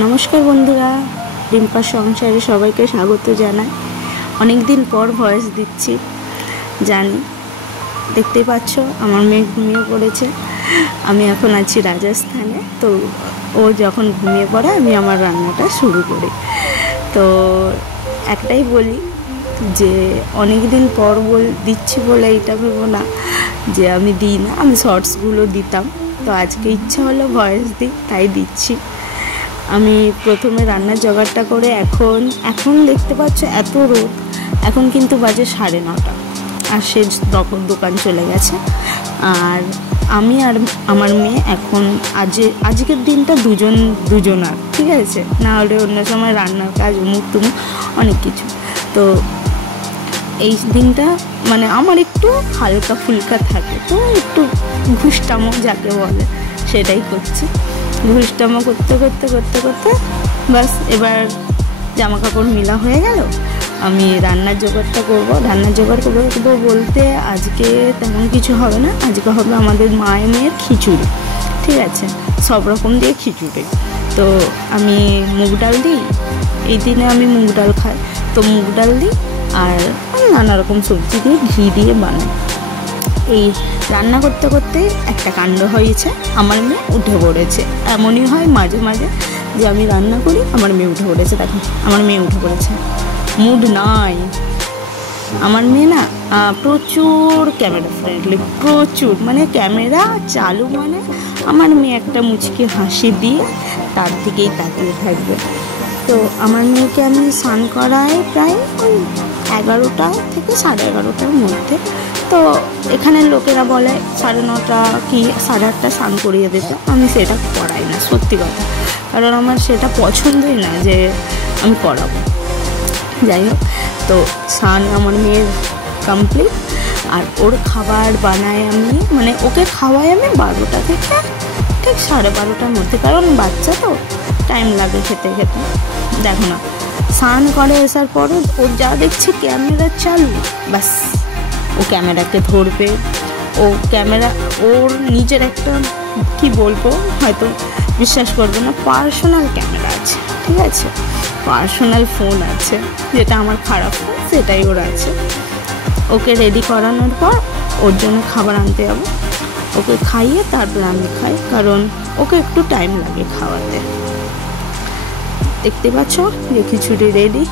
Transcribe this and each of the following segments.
নমস্কার বন্ধুরা, রিম্পার সংসারে সবাইকে স্বাগত জানাই। অনেক দিন পর ভয়েস দিচ্ছি, জানি দেখতেই পাচ্ছ আমার মেয়ে ঘুমিয়ে পড়েছে। আমি এখন আছি রাজস্থানে, তো ও যখন ঘুমিয়ে পড়ে আমি আমার রান্নাটা শুরু করি। তো একটাই বলি যে অনেক দিন পর দিচ্ছি বলে এটা ভেবো না যে আমি দিই না, আমি শর্টসগুলো দিতাম, তো আজকে ইচ্ছা হলো ভয়েস দিই তাই দিচ্ছি। আমি প্রথমে রান্নার জোগাড়টা করে এখন দেখতে পাচ্ছ এত রোদ, এখন কিন্তু বাজে 9:30, আর সে দোকান চলে গেছে। আর আমি আর আমার মেয়ে এখন আজকের দিনটা দুজনার, ঠিক আছে, না হলে অন্য সময় রান্নার কাজ উমুক তুমুক অনেক কিছু। তো এই দিনটা মানে আমার একটু হালকা ফুলকা থাকে, তো একটু ঘুষটামো যাকে বলে সেটাই করছি। ঘুষটামো করতে করতে করতে করতে বাস এবার জামা কাপড় মেলা হয়ে গেল। আমি রান্নার জোগাড়টা করবো। রান্নার জোগাড় করবো বলতে আজকে তেমন কিছু হবে না, আজকে হবে আমাদের মায়ের মেয়ের খিচুড়ি, ঠিক আছে, সব রকম দিয়ে খিচুড়ি। তো আমি মুগ ডাল দিই, এই দিনে আমি মুগ ডাল খাই, তো মুগ ডাল দিই আর নানা রকম সবজি দিয়ে ঘি দিয়ে বানাই। এই রান্না করতে করতে একটা কাণ্ড হয়েছে, আমার মেয়ে উঠে পড়েছে। এমনই হয় মাঝে মাঝে যে আমি রান্না করি, আমার মেয়ে উঠে পড়েছে। দেখো আমার মেয়ে উঠে পড়েছে, মুড নাই। আমার মেয়ে না প্রচুর ক্যামেরা ফ্রেন্ডলি, প্রচুর, মানে ক্যামেরা চালু মানে আমার মেয়ে একটা মুচকি হাসি দিয়ে তার দিকেই তাকিয়ে থাকবে। তো আমার মেয়েকে আমি স্নান করাই প্রায় ওই 11টা থেকে 11:30টার মধ্যে। তো এখানের লোকেরা বলে 9:30 কি 8:30 স্নান করিয়ে দিতে, আমি সেটা করাই না, সত্যি কথা, কারণ আমার সেটা পছন্দই না যে আমি করাবো। যাই হোক, তো স্নান আমার মেয়ের কমপ্লিট, আর ওর খাবার বানাই আমি, মানে ওকে খাওয়াই আমি 12টা থেকে ঠিক 12:30টার মধ্যে, কারণ বাচ্চা তো টাইম লাগে খেতে খেতে। দেখো না, স্নান করে আসার পরে ওর যা দেখছে ক্যামেরা চালু, বাস ও ক্যামেরাকে ধরবে। ওর নিজের একটা, কি বলবো, হয়তো বিশ্বাস করবে না, পার্সোনাল ক্যামেরা আছে, ঠিক আছে, পার্সোনাল ফোন আছে, যেটা আমার খারাপ ফোন সেটাই ওর আছে। ওকে রেডি করানোর পর ওর জন্য খাবার আনতে যাবো, ওকে খাইয়ে তারপর আমি খাই, কারণ ওকে একটু টাইম লাগে খাওয়াতে। দেখতে পাচ্ছ যে খিচুড়ি রেডি,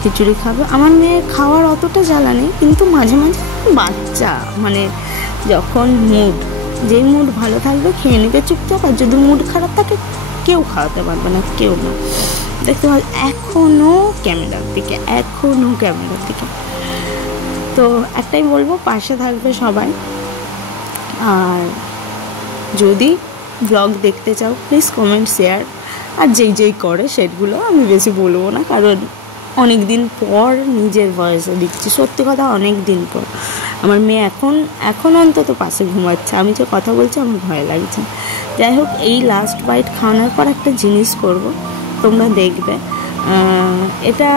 খিচুড়ি খাবে। আমার মেয়ে খাওয়ার অতটা জ্বালা নেই, কিন্তু মাঝে মাঝে বাচ্চা, মানে যখন যেই মুড ভালো থাকবে খেয়ে নেবে চুপচাপ, আর যদি মুড খারাপ থাকে কেউ খাওয়াতে পারবে না, কেউ না। দেখতে পাচ্ছ এখনও ক্যামেরার দিকে। তো একটাই বলবো, পাশে থাকবে সবাই। আর যদি ব্লগ দেখতে চাও প্লিজ কমেন্ট, শেয়ার, আর যেই করে সেগুলো আমি বেশি বলবো না, কারণ অনেক দিন পর নিজের ভয়েসে দিচ্ছি, সত্যি কথা অনেক দিন পর। আমার মেয়ে এখন অন্তত পাশে ঘুমাচ্ছে, আমি যে কথা বলছি আমার ভয় লাগছে। যাই হোক, এই লাস্ট বাইট খাওয়ানোর পর একটা জিনিস করব, তোমরা দেখবে। এটা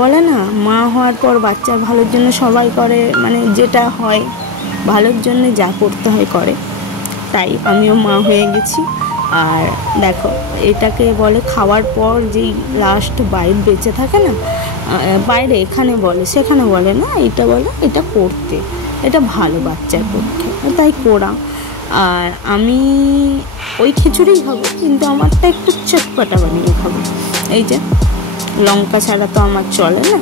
বলে না, মা হওয়ার পর বাচ্চার ভালোর জন্য সবাই করে, মানে যেটা হয় ভালোর জন্য যা করতে হয় করে, তাই আমিও মা হয়ে গেছি। আর দেখো, এটাকে বলে খাওয়ার পর যেই লাস্ট বাইট বেঁচে থাকে না, বাইরে এখানে বলে সেখানে বলে না, এটা বলে এটা করতে, এটা ভালো বাচ্চার পক্ষে, তাই করা। আর আমি ওই খিচুড়িই খাবো, কিন্তু আমারটা একটু চটপটা বানিয়ে খাবো। এই যে লঙ্কা ছাড়া তো আমার চলে না,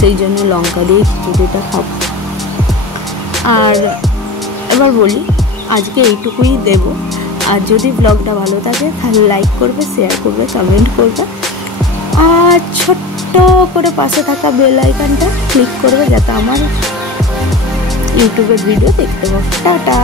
সেই জন্য লঙ্কা দিয়ে খিচুড়িটা খাবো। আর এবার বলি, আজকে এইটুকুই দেব। আর যদি ব্লগটা ভালো থাকে তাহলে লাইক করবে, শেয়ার করবে, কমেন্ট করবে, আর ছোট্ট করে পাশে থাকা বেল আইকনটা ক্লিক করবে, যাতে আমার ইউটিউবের ভিডিও দেখতে পাবো। টাটা।